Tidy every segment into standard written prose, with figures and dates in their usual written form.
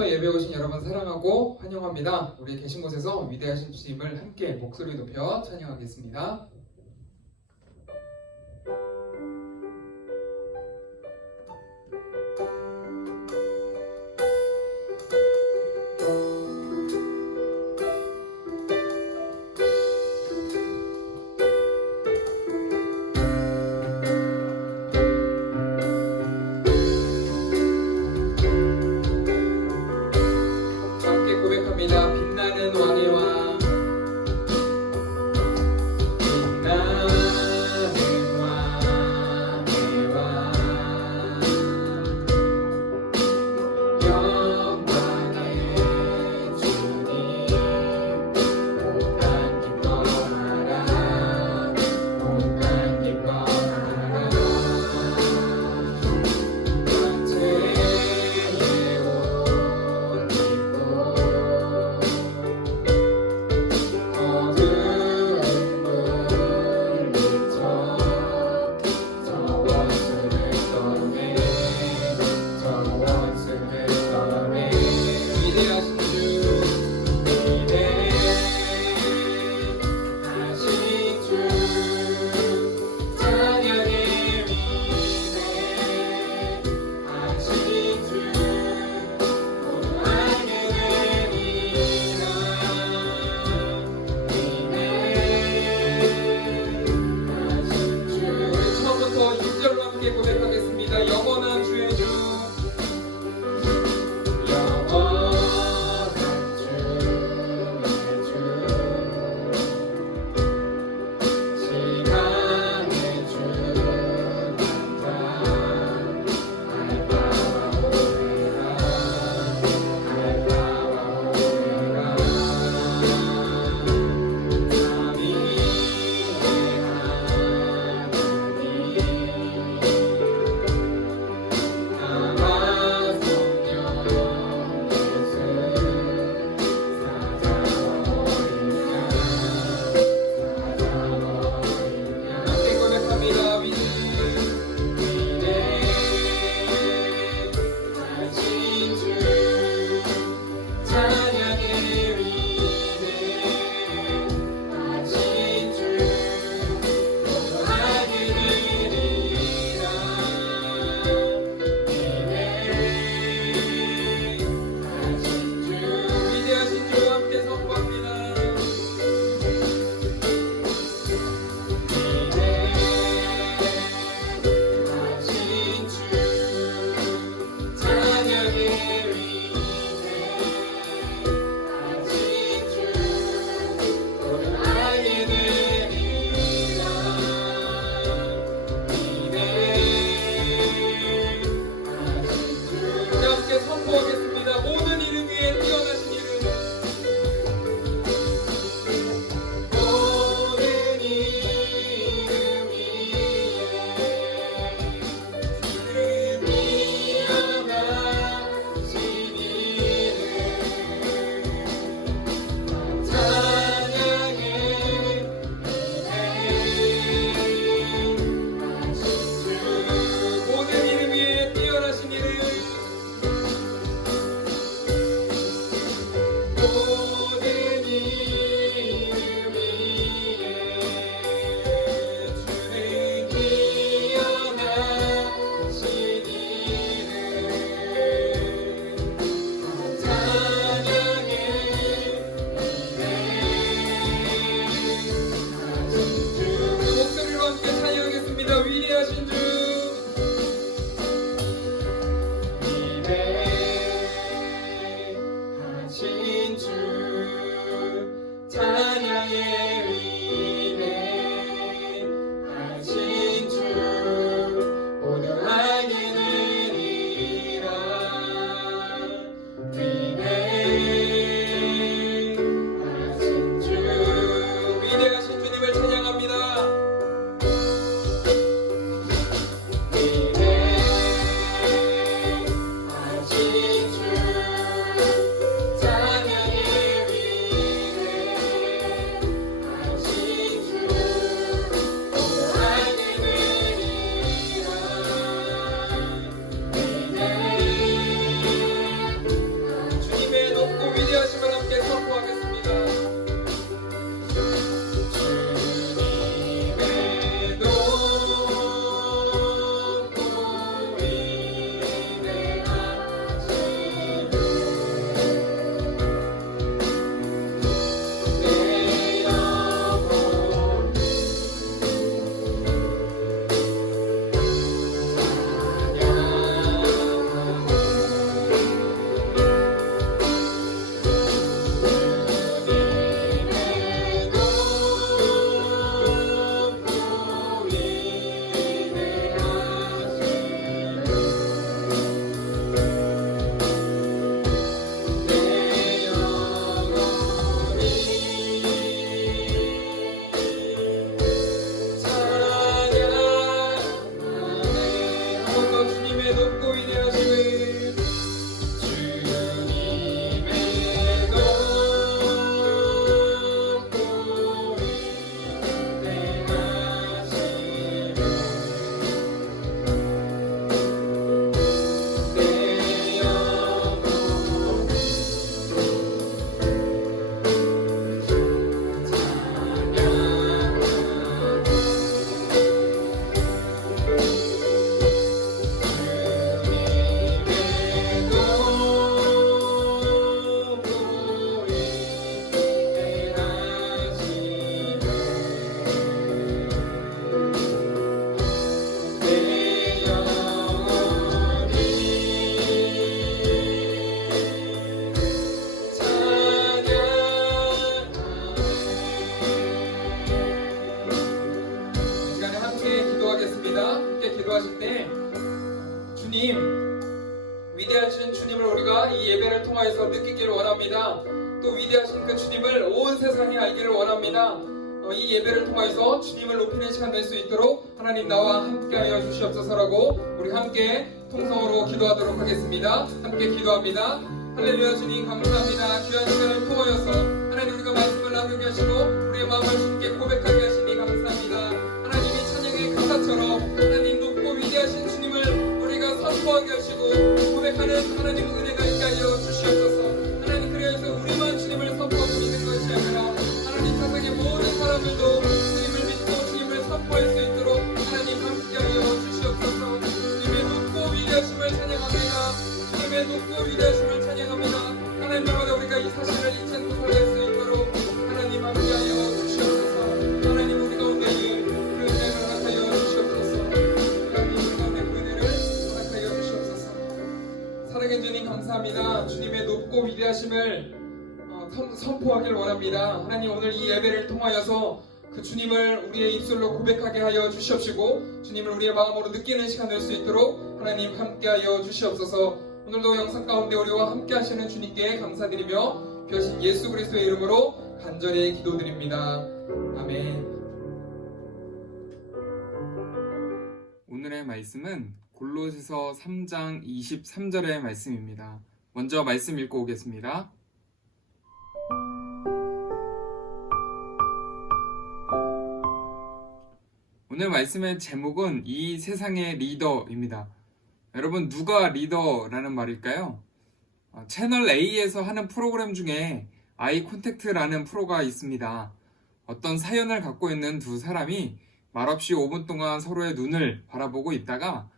처음부터 예배 오신 여러분 사랑하고 환영합니다. 우리 계신 곳에서 위대하신 주님을 함께 목소리 높여 찬양하겠습니다. 빛나는 왕의 왕, 빛나는 왕의 왕, 영광의 주님, 온난 기뻐하라, 온난 기뻐하라. 전체의 온 기쁨 고백하겠습니다. 영원한 주의 주, 영원한 주의 주, 시간의 주 남자, 알파와 오메가, 알파와 오메가, 삼위의 하나님, 주님의 높고 위대하심을 기도하실 때 주님, 위대하신 주님을 우리가 이 예배를 통하여서 느끼기를 원합니다. 또 위대하신 그 주님을 온 세상이 알기를 원합니다. 이 예배를 통하여서 주님을 높이는 시간 될 수 있도록 하나님 나와 함께하여 주시옵소서라고 우리 함께 통성으로 기도하도록 하겠습니다. 함께 기도합니다. 할렐루야. 주님 감사합니다. 귀한 시간을 통하여서 하나님 우리가 말씀을 나누게 하시고 우리의 마음을 주님께 고백하게 하시니 감사합니다. 하나님이 찬양의 가사처럼 하나님 높고 위대하신 주님을 우리가 선포하게 하시고 고백하는 하나님 은혜가 있게 하여 주시옵소서. 하나님 그래서 우리만 주님을 선포하고 믿는 것이 아니라 하나님 세상의 모든 사람들도 주님을 믿고 주님을 선포할 수 있도록 하나님 함께하여 주시옵소서. 주님의 높고 위대하심을 찬양합니다. 주님의 높고 위대하심을 찬양합니다. 하나님 나라가 우리가 이 사실을 잊지 않고 살아갈 수 있도록 하나님 함께하여 주시옵소서. 하나님 우리 가운데 그 은혜를 허락하여 주시옵소서. 하나님 우리 가운데 그 은혜를 허락하여 주시옵소서. 사랑해 주님 감사합니다. 주님의 높고 위대하심을 선포하길 원합니다. 하나님 오늘 이 예배를 통하여서 그 주님을 우리의 입술로 고백하게 하여 주시옵시고 주님을 우리의 마음으로 느끼는 시간 될 수 있도록 하나님 함께하여 주시옵소서. 오늘도 영상 가운데 우리와 함께 하시는 주님께 감사드리며 귀하신 예수 그리스도의 이름으로 간절히 기도드립니다. 아멘. 오늘의 말씀은 골로새서 3장 23절의 말씀입니다. 먼저 말씀 읽고 오겠습니다. 오늘 말씀의 제목은 이 세상의 리더입니다. 여러분 누가 리더라는 말일까요? 채널 A에서 하는 프로그램 중에 아이 콘택트라는 프로가 있습니다. 어떤 사연을 갖고 있는 두 사람이 말없이 5분 동안 서로의 눈을 바라보고 있다가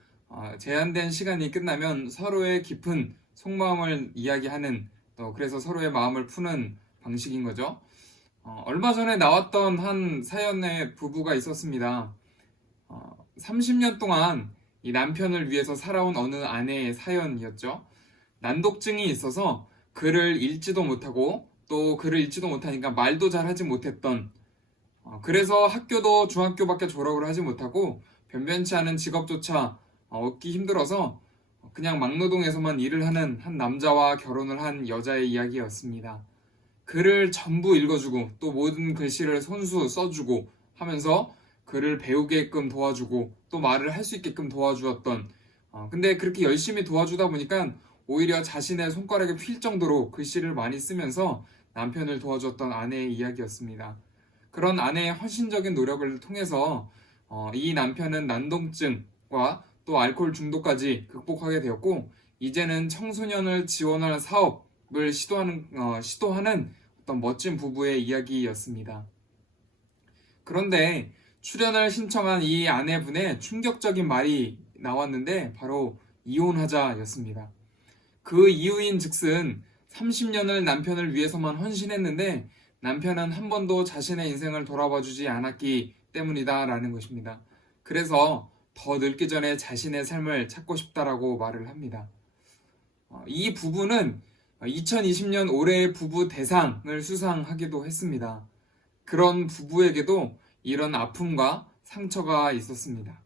제한된 시간이 끝나면 서로의 깊은 속마음을 이야기하는 그래서 서로의 마음을 푸는 방식인 거죠. 얼마 전에 나왔던 한 사연의 부부가 있었습니다. 30년 동안 이 남편을 위해서 살아온 어느 아내의 사연이었죠. 난독증이 있어서 글을 읽지도 못하고 또 글을 읽지도 못하니까 말도 잘 하지 못했던 그래서 학교도 중학교밖에 졸업을 하지 못하고 변변치 않은 직업조차 얻기 힘들어서 그냥 막노동에서만 일을 하는 한 남자와 결혼을 한 여자의 이야기였습니다. 글을 전부 읽어주고 또 모든 글씨를 손수 써주고 하면서 글을 배우게끔 도와주고 또 말을 할 수 있게끔 도와주었던 근데 그렇게 열심히 도와주다 보니까 오히려 자신의 손가락에 필 정도로 글씨를 많이 쓰면서 남편을 도와줬던 아내의 이야기였습니다. 그런 아내의 헌신적인 노력을 통해서 이 남편은 난동증과 또 알코올 중독까지 극복하게 되었고 이제는 청소년을 지원하는 사업을 시도하는 어떤 멋진 부부의 이야기였습니다. 그런데 출연을 신청한 이 아내분의 충격적인 말이 나왔는데 바로 이혼하자였습니다. 그 이유인 즉슨 30년을 남편을 위해서만 헌신했는데 남편은 한 번도 자신의 인생을 돌아봐주지 않았기 때문이다 라는 것입니다. 그래서 더 늙기 전에 자신의 삶을 찾고 싶다라고 말을 합니다. 이 부부는 2020년 올해의 부부 대상을 수상하기도 했습니다. 그런 부부에게도 이런 아픔과 상처가 있었습니다.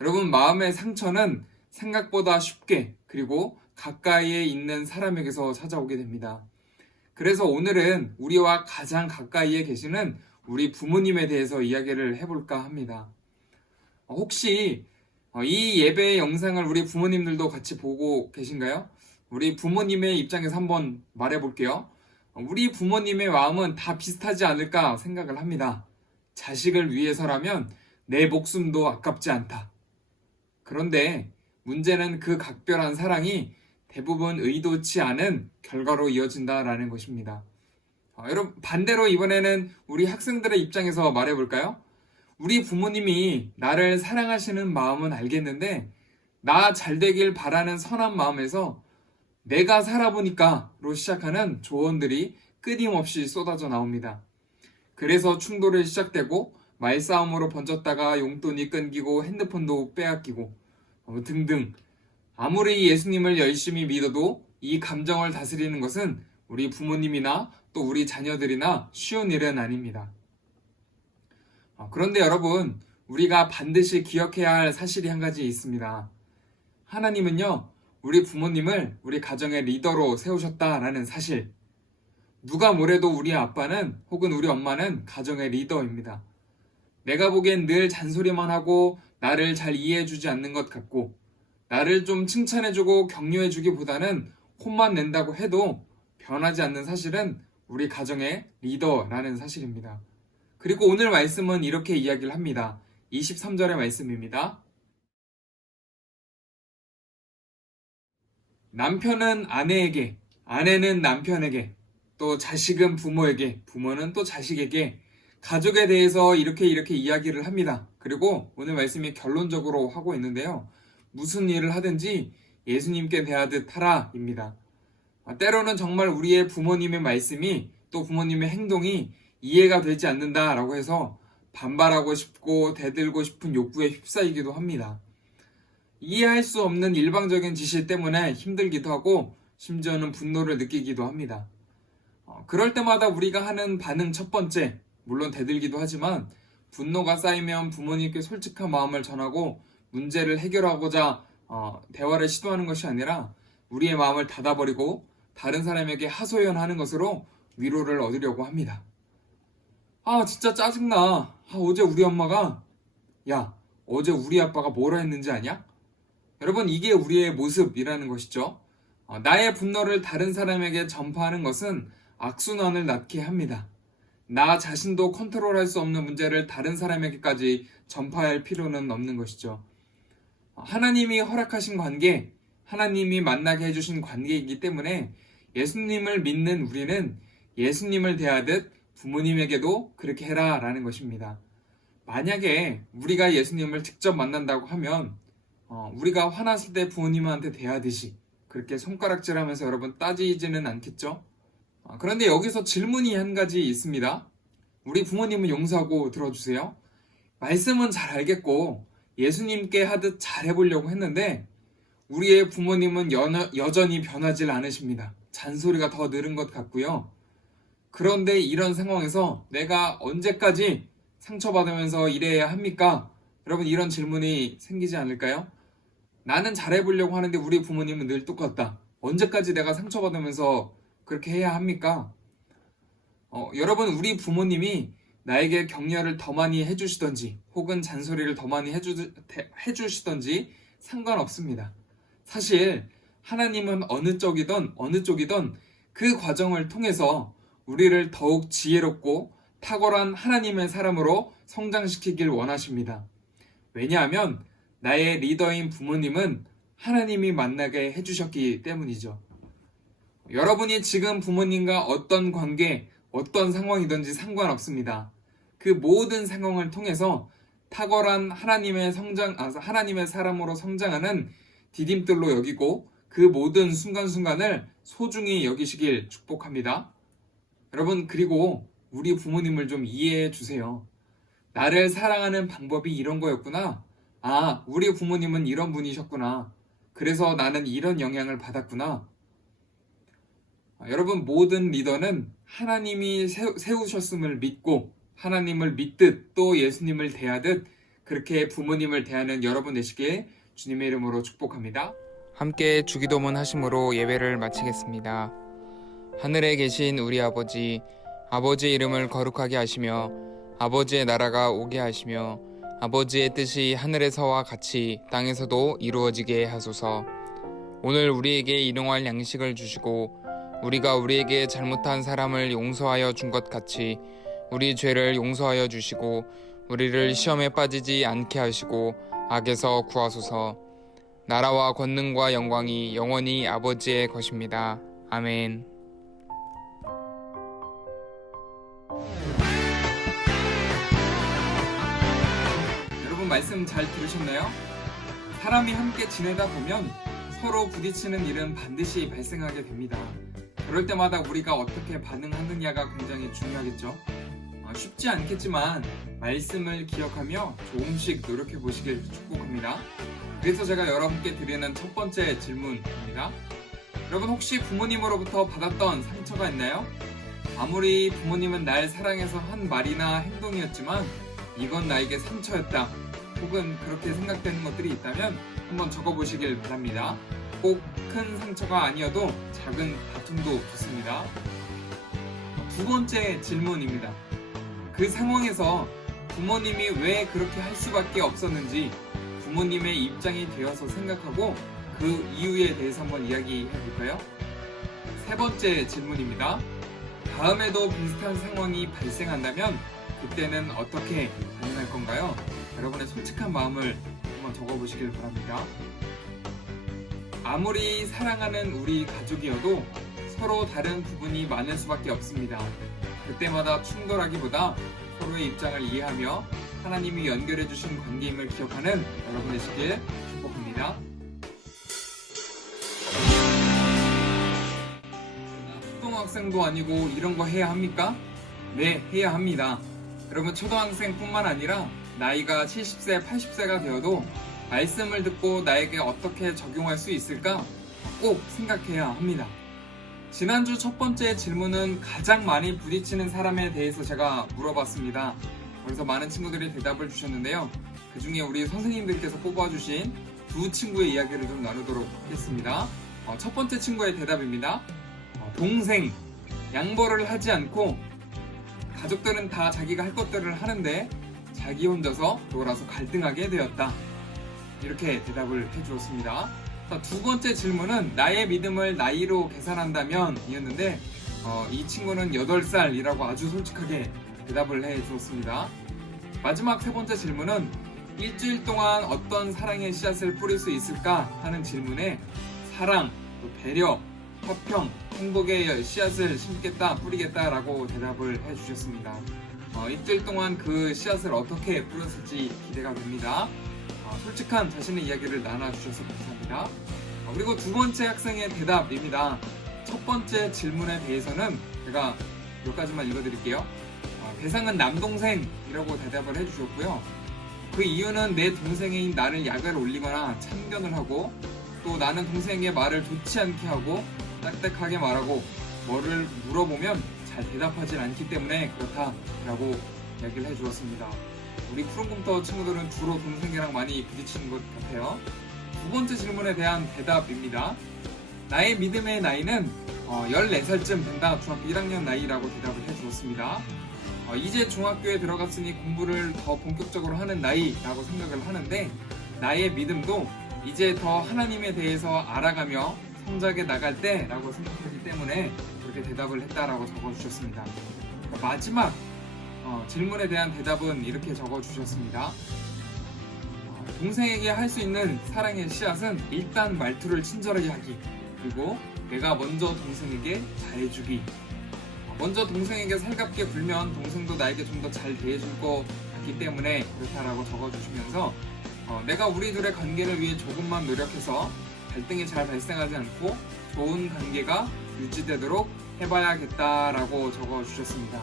여러분 마음의 상처는 생각보다 쉽게 그리고 가까이에 있는 사람에게서 찾아오게 됩니다. 그래서 오늘은 우리와 가장 가까이에 계시는 우리 부모님에 대해서 이야기를 해볼까 합니다. 혹시 이 예배 영상을 우리 부모님들도 같이 보고 계신가요? 우리 부모님의 입장에서 한번 말해볼게요. 우리 부모님의 마음은 다 비슷하지 않을까 생각을 합니다. 자식을 위해서라면 내 목숨도 아깝지 않다. 그런데 문제는 그 각별한 사랑이 대부분 의도치 않은 결과로 이어진다라는 것입니다. 여러분, 반대로 이번에는 우리 학생들의 입장에서 말해볼까요? 우리 부모님이 나를 사랑하시는 마음은 알겠는데 나 잘되길 바라는 선한 마음에서 내가 살아보니까로 시작하는 조언들이 끊임없이 쏟아져 나옵니다. 그래서 충돌이 시작되고 말싸움으로 번졌다가 용돈이 끊기고 핸드폰도 빼앗기고 등등. 아무리 예수님을 열심히 믿어도 이 감정을 다스리는 것은 우리 부모님이나 또 우리 자녀들이나 쉬운 일은 아닙니다. 그런데 여러분, 우리가 반드시 기억해야 할 사실이 한 가지 있습니다. 하나님은요, 우리 부모님을 우리 가정의 리더로 세우셨다라는 사실. 누가 뭐래도 우리 아빠는 혹은 우리 엄마는 가정의 리더입니다. 내가 보기엔 늘 잔소리만 하고 나를 잘 이해해주지 않는 것 같고 나를 좀 칭찬해주고 격려해주기보다는 혼만 낸다고 해도 변하지 않는 사실은 우리 가정의 리더라는 사실입니다. 그리고 오늘 말씀은 이렇게 이야기를 합니다. 23절의 말씀입니다. 남편은 아내에게, 아내는 남편에게, 또 자식은 부모에게, 부모는 또 자식에게 가족에 대해서 이렇게 이야기를 합니다. 그리고 오늘 말씀이 결론적으로 하고 있는데요. 무슨 일을 하든지 예수님께 대하듯 하라입니다. 때로는 정말 우리의 부모님의 말씀이 또 부모님의 행동이 이해가 되지 않는다라고 해서 반발하고 싶고 대들고 싶은 욕구에 휩싸이기도 합니다. 이해할 수 없는 일방적인 지시 때문에 힘들기도 하고 심지어는 분노를 느끼기도 합니다. 그럴 때마다 우리가 하는 반응 첫 번째, 물론 대들기도 하지만 분노가 쌓이면 부모님께 솔직한 마음을 전하고 문제를 해결하고자 대화를 시도하는 것이 아니라 우리의 마음을 닫아버리고 다른 사람에게 하소연하는 것으로 위로를 얻으려고 합니다. 진짜 짜증나. 어제 우리 엄마가 야, 어제 우리 아빠가 뭐라 했는지 아냐? 여러분, 이게 우리의 모습이라는 것이죠. 나의 분노를 다른 사람에게 전파하는 것은 악순환을 낳게 합니다. 나 자신도 컨트롤할 수 없는 문제를 다른 사람에게까지 전파할 필요는 없는 것이죠. 하나님이 허락하신 관계, 하나님이 만나게 해주신 관계이기 때문에 예수님을 믿는 우리는 예수님을 대하듯 부모님에게도 그렇게 해라 라는 것입니다. 만약에 우리가 예수님을 직접 만난다고 하면 우리가 화났을 때 부모님한테 대하듯이 그렇게 손가락질하면서 여러분 따지지는 않겠죠? 그런데 여기서 질문이 한 가지 있습니다. 우리 부모님은 용서하고 들어주세요. 말씀은 잘 알겠고 예수님께 하듯 잘 해보려고 했는데 우리의 부모님은 여전히 변하질 않으십니다. 잔소리가 더 늘은 것 같고요. 그런데 이런 상황에서 내가 언제까지 상처받으면서 이래야 합니까? 여러분, 이런 질문이 생기지 않을까요? 나는 잘해보려고 하는데 우리 부모님은 늘 똑같다. 언제까지 내가 상처받으면서 그렇게 해야 합니까? 여러분, 우리 부모님이 나에게 격려를 더 많이 해주시던지 혹은 잔소리를 더 많이 해주시던지 상관없습니다. 사실 하나님은 어느 쪽이든 그 과정을 통해서 우리를 더욱 지혜롭고 탁월한 하나님의 사람으로 성장시키길 원하십니다. 왜냐하면 나의 리더인 부모님은 하나님이 만나게 해주셨기 때문이죠. 여러분이 지금 부모님과 어떤 관계, 어떤 상황이든지 상관없습니다. 그 모든 상황을 통해서 탁월한 하나님의 사람으로 성장하는 디딤돌로 여기고 그 모든 순간순간을 소중히 여기시길 축복합니다. 여러분, 그리고 우리 부모님을 좀 이해해 주세요. 나를 사랑하는 방법이 이런 거였구나. 우리 부모님은 이런 분이셨구나. 그래서 나는 이런 영향을 받았구나. 여러분, 모든 리더는 하나님이 세우셨음을 믿고 하나님을 믿듯 또 예수님을 대하듯 그렇게 부모님을 대하는 여러분 되시길 주님의 이름으로 축복합니다. 함께 주기도문 하심으로 예배를 마치겠습니다. 하늘에 계신 우리 아버지, 아버지의 이름을 거룩하게 하시며 아버지의 나라가 오게 하시며 아버지의 뜻이 하늘에서와 같이 땅에서도 이루어지게 하소서. 오늘 우리에게 일용할 양식을 주시고 우리가 우리에게 잘못한 사람을 용서하여 준 것 같이 우리 죄를 용서하여 주시고 우리를 시험에 빠지지 않게 하시고 악에서 구하소서. 나라와 권능과 영광이 영원히 아버지의 것입니다. 아멘. 여러분 말씀 잘 들으셨나요? 사람이 함께 지내다 보면 서로 부딪히는 일은 반드시 발생하게 됩니다. 그럴 때마다 우리가 어떻게 반응하느냐가 굉장히 중요하겠죠. 쉽지 않겠지만 말씀을 기억하며 조금씩 노력해 보시길 축복합니다. 그래서 제가 여러분께 드리는 첫 번째 질문입니다. 여러분 혹시 부모님으로부터 받았던 상처가 있나요? 아무리 부모님은 날 사랑해서 한 말이나 행동이었지만 이건 나에게 상처였다. 혹은 그렇게 생각되는 것들이 있다면 한번 적어보시길 바랍니다. 꼭 큰 상처가 아니어도 작은 다툼도 좋습니다. 두 번째 질문입니다. 그 상황에서 부모님이 왜 그렇게 할 수밖에 없었는지 부모님의 입장이 되어서 생각하고 그 이유에 대해서 한번 이야기해 볼까요? 세 번째 질문입니다. 다음에도 비슷한 상황이 발생한다면 그때는 어떻게 반응할 건가요? 여러분의 솔직한 마음을 한번 적어보시길 바랍니다. 아무리 사랑하는 우리 가족이어도 서로 다른 부분이 많을 수밖에 없습니다. 그때마다 충돌하기보다 서로의 입장을 이해하며 하나님이 연결해 주신 관계임을 기억하는 여러분 되시길 축복합니다. 초등학생도 아니고 이런 거 해야 합니까? 네, 해야 합니다. 여러분 초등학생뿐만 아니라 나이가 70세, 80세가 되어도 말씀을 듣고 나에게 어떻게 적용할 수 있을까 꼭 생각해야 합니다. 지난주 첫 번째 질문은 가장 많이 부딪히는 사람에 대해서 제가 물어봤습니다. 그래서 많은 친구들이 대답을 주셨는데요. 그 중에 우리 선생님들께서 뽑아주신 두 친구의 이야기를 좀 나누도록 하겠습니다. 첫 번째 친구의 대답입니다. 동생, 양보를 하지 않고 가족들은 다 자기가 할 것들을 하는데 자기 혼자서 놀아서 갈등하게 되었다. 이렇게 대답을 해주었습니다. 두 번째 질문은 나의 믿음을 나이로 계산한다면 이었는데 이 친구는 8살이라고 아주 솔직하게 대답을 해주었습니다. 마지막 세 번째 질문은 일주일 동안 어떤 사랑의 씨앗을 뿌릴 수 있을까 하는 질문에 사랑, 배려, 화평, 행복의 씨앗을 심겠다, 뿌리겠다라고 대답을 해주셨습니다. 일주일 동안 그 씨앗을 어떻게 뿌렸을지 기대가 됩니다. 솔직한 자신의 이야기를 나눠주셔서 감사합니다. 그리고 두 번째 학생의 대답입니다. 첫 번째 질문에 대해서는 제가 몇 가지만 읽어드릴게요. 대상은 남동생이라고 대답을 해주셨고요. 그 이유는 내 동생인 나를 약을 올리거나 참견을 하고 또 나는 동생에게 말을 좋지 않게 하고 딱딱하게 말하고 뭐를 물어보면 잘 대답하지 않기 때문에 그렇다라고 이야기를 해주었습니다. 우리 푸른컴퓨터 친구들은 주로 동생이랑 많이 부딪히는 것 같아요. 두 번째 질문에 대한 대답입니다. 나의 믿음의 나이는 14살쯤 된다. 중학교 1학년 나이라고 대답을 해주었습니다. 이제 중학교에 들어갔으니 공부를 더 본격적으로 하는 나이라고 생각을 하는데 나의 믿음도 이제 더 하나님에 대해서 알아가며 성장해 나갈 때라고 생각하기 때문에 그렇게 대답을 했다라고 적어주셨습니다. 마지막 질문에 대한 대답은 이렇게 적어주셨습니다. 동생에게 할 수 있는 사랑의 씨앗은 일단 말투를 친절하게 하기, 그리고 내가 먼저 동생에게 잘해주기. 먼저 동생에게 살갑게 굴면 동생도 나에게 좀 더 잘 대해줄 것 같기 때문에 그렇다라고 적어주시면서 내가 우리 둘의 관계를 위해 조금만 노력해서 갈등이 잘 발생하지 않고 좋은 관계가 유지되도록 해봐야겠다라고 적어주셨습니다.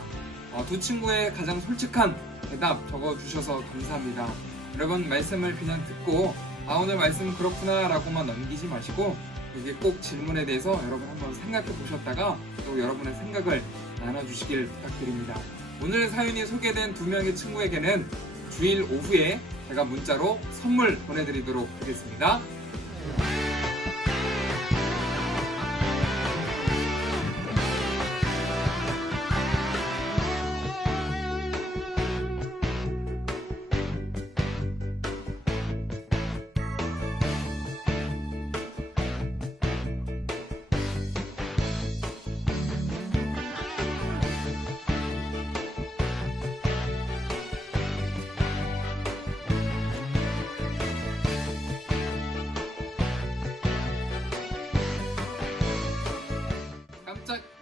두 친구의 가장 솔직한 대답 적어주셔서 감사합니다. 여러분 말씀을 그냥 듣고 오늘 말씀 그렇구나 라고만 넘기지 마시고 여기 꼭 질문에 대해서 여러분 한번 생각해 보셨다가 또 여러분의 생각을 나눠주시길 부탁드립니다. 오늘 사연이 소개된 두 명의 친구에게는 주일 오후에 제가 문자로 선물 보내드리도록 하겠습니다.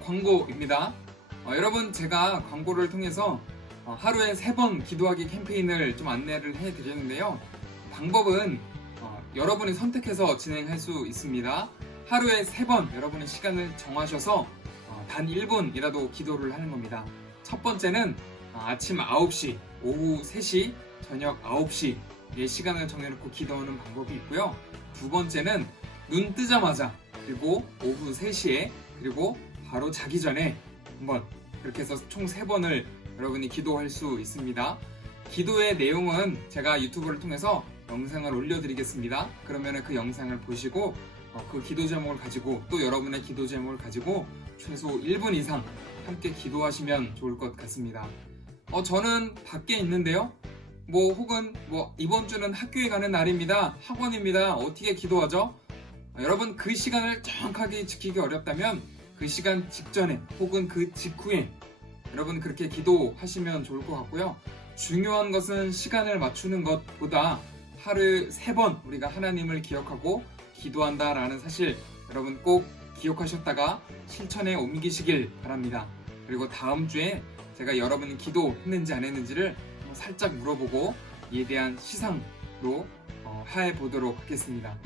광고입니다. 여러분, 제가 광고를 통해서 하루에 3번 기도하기 캠페인을 좀 안내를 해드렸는데요. 방법은 여러분이 선택해서 진행할 수 있습니다. 하루에 3번 여러분의 시간을 정하셔서 단 1분이라도 기도를 하는 겁니다. 첫 번째는 아침 9시, 오후 3시, 저녁 9시의 시간을 정해놓고 기도하는 방법이 있고요. 두 번째는 눈 뜨자마자, 그리고 오후 3시에, 그리고 바로 자기 전에 한번, 그렇게 해서 총 3번을 여러분이 기도할 수 있습니다. 기도의 내용은 제가 유튜브를 통해서 영상을 올려드리겠습니다. 그러면 그 영상을 보시고 그 기도 제목을 가지고, 또 여러분의 기도 제목을 가지고 최소 1분 이상 함께 기도하시면 좋을 것 같습니다. 저는 밖에 있는데요. 혹은 이번 주는 학교에 가는 날입니다. 학원입니다. 어떻게 기도하죠? 여러분, 그 시간을 정확하게 지키기 어렵다면 그 시간 직전에 혹은 그 직후에 여러분 그렇게 기도하시면 좋을 것 같고요. 중요한 것은 시간을 맞추는 것보다 하루에 3번 우리가 하나님을 기억하고 기도한다라는 사실, 여러분 꼭 기억하셨다가 실천에 옮기시길 바랍니다. 그리고 다음 주에 제가 여러분이 기도했는지 안 했는지를 살짝 물어보고 이에 대한 시상도 해보도록 하겠습니다.